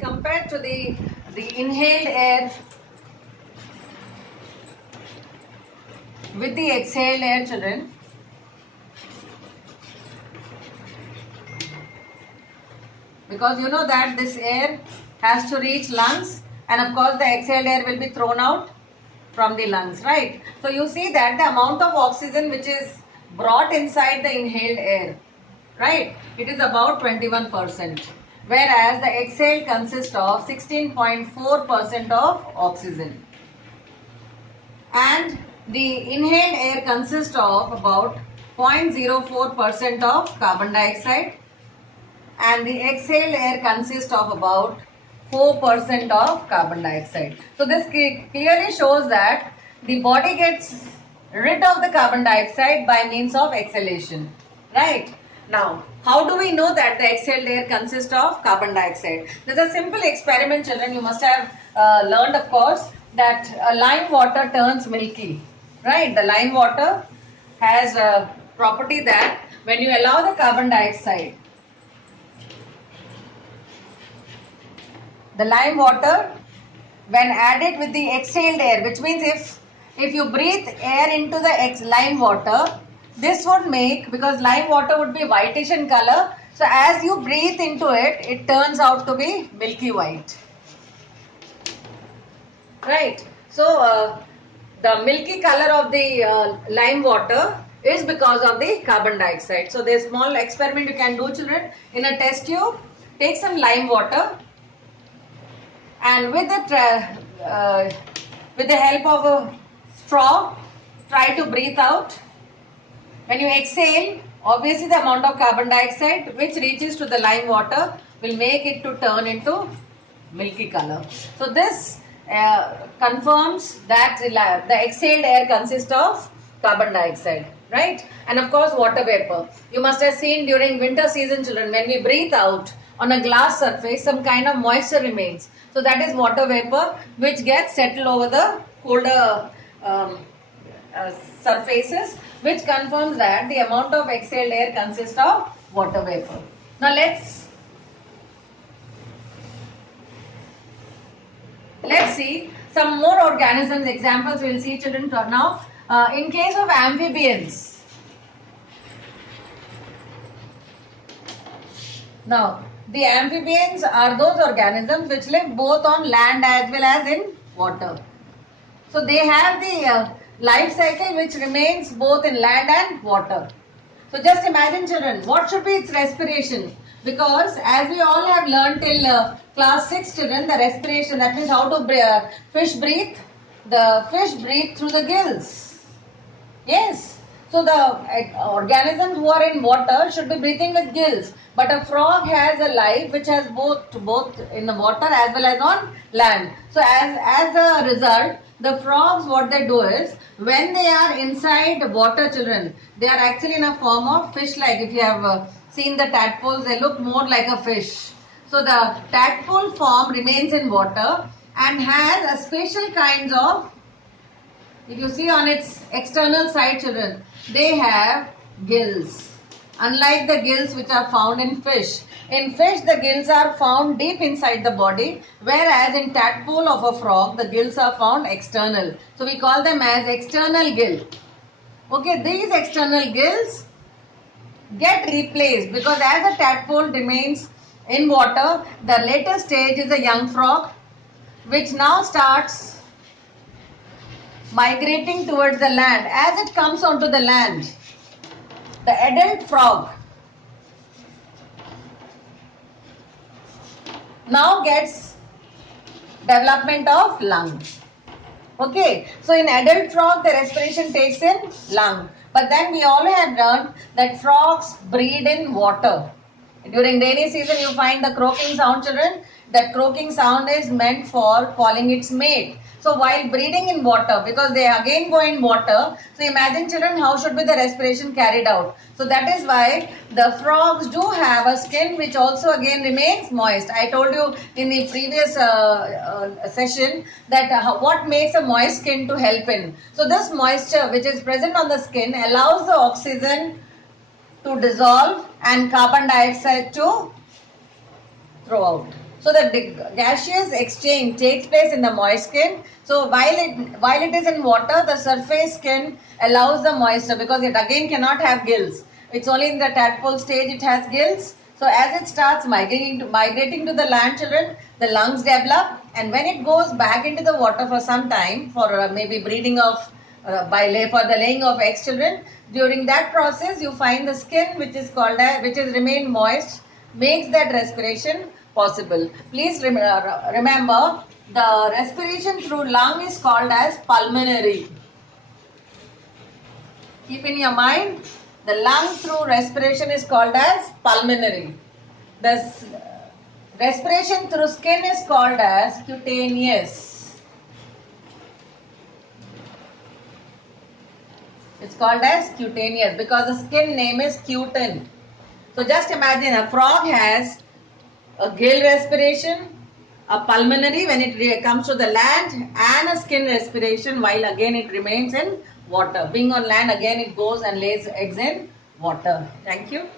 Compared to the inhaled air with the exhaled air, children, because you know that this air has to reach lungs, and of course the exhaled air will be thrown out from the lungs, right? So you see that the amount of oxygen which is brought inside the inhaled air, right, it is about 21%, whereas the exhaled consists of 16.4% of oxygen, and the inhaled air consists of about 0.04% of carbon dioxide, and the exhaled air consists of about 4% of carbon dioxide. So this clearly shows that the body gets rid of the carbon dioxide by means of exhalation, right? Now, how do we know that the exhaled air consists of carbon dioxide? There's a simple experiment, children. You must have learned, of course, that lime water turns milky, right? The lime water has a property that when you allow the carbon dioxide, the lime water, when added with the exhaled air, which means if you breathe air into the lime water, this would make, because lime water would be whitish in color, so as you breathe into it, it turns out to be milky white, right? So the milky color of the lime water is because of the carbon dioxide. So there's a small experiment you can do, children. In a test tube, take some lime water, and with the help of a straw, try to breathe out. When you exhale, obviously the amount of carbon dioxide which reaches to the lime water will make it to turn into milky color. So this confirms that the exhaled air consists of carbon dioxide, right? And of course water vapor. You must have seen during winter season, children, when we breathe out on a glass surface, some kind of moisture remains. So that is water vapor which gets settled over the colder surfaces, which confirms that the amount of exhaled air consists of water vapor. Now let's see some more organisms examples. We will see, children, now. In case of amphibians, now the amphibians are those organisms which live both on land as well as in water. So they have the life cycle which remains both in land and water. So just imagine, children, what should be its respiration? Because as we all have learned till class 6, children, the respiration, that means how to fish breathe. The fish breathe through the gills. Yes. So the organisms who are in water should be breathing with gills. But a frog has a life which has both in the water as well as on land. So as a result, the frogs, what they do is, when they are inside water, children, they are actually in a form of fish-like. If you have seen the tadpoles, they look more like a fish. So the tadpole form remains in water and has a special kinds of, if you see on its external side, children, they have gills. Unlike the gills which are found in fish. In fish, the gills are found deep inside the body, whereas in tadpole of a frog, the gills are found external. So we call them as external gill. Okay, these external gills get replaced because as a tadpole remains in water, the later stage is a young frog, which now starts migrating towards the land. As it comes onto the land, the adult frog now gets development of lung. Okay, so in adult frog, the respiration takes in lung. But then we all have learned that frogs breed in water. During rainy season, you find the croaking sound, children. That croaking sound is meant for calling its mate. So while breeding in water, because they again go in water, so imagine, children, how should be the respiration carried out. So that is why the frogs do have a skin which also again remains moist. I told you in the previous session that what makes a moist skin to help in. So this moisture which is present on the skin allows the oxygen to dissolve and carbon dioxide to throw out. So the gaseous exchange takes place in the moist skin. So while it is in water, the surface skin allows the moisture because it again cannot have gills. It's only in the tadpole stage it has gills. So as it starts migrating to the land, children, the lungs develop, and when it goes back into the water for some time for maybe breeding of for the laying of eggs, children, during that process you find the skin which is called which is remain moist, makes that respiration possible. Please remember, the respiration through lung is called as pulmonary. Keep in your mind, the lung through respiration is called as pulmonary. The respiration through skin is called as cutaneous. It's called as cutaneous because the skin name is cutin. So just imagine a frog has a gill respiration, a pulmonary when it comes to the land, and a skin respiration while again it remains in water. Being on land, again it goes and lays eggs in water. Thank you.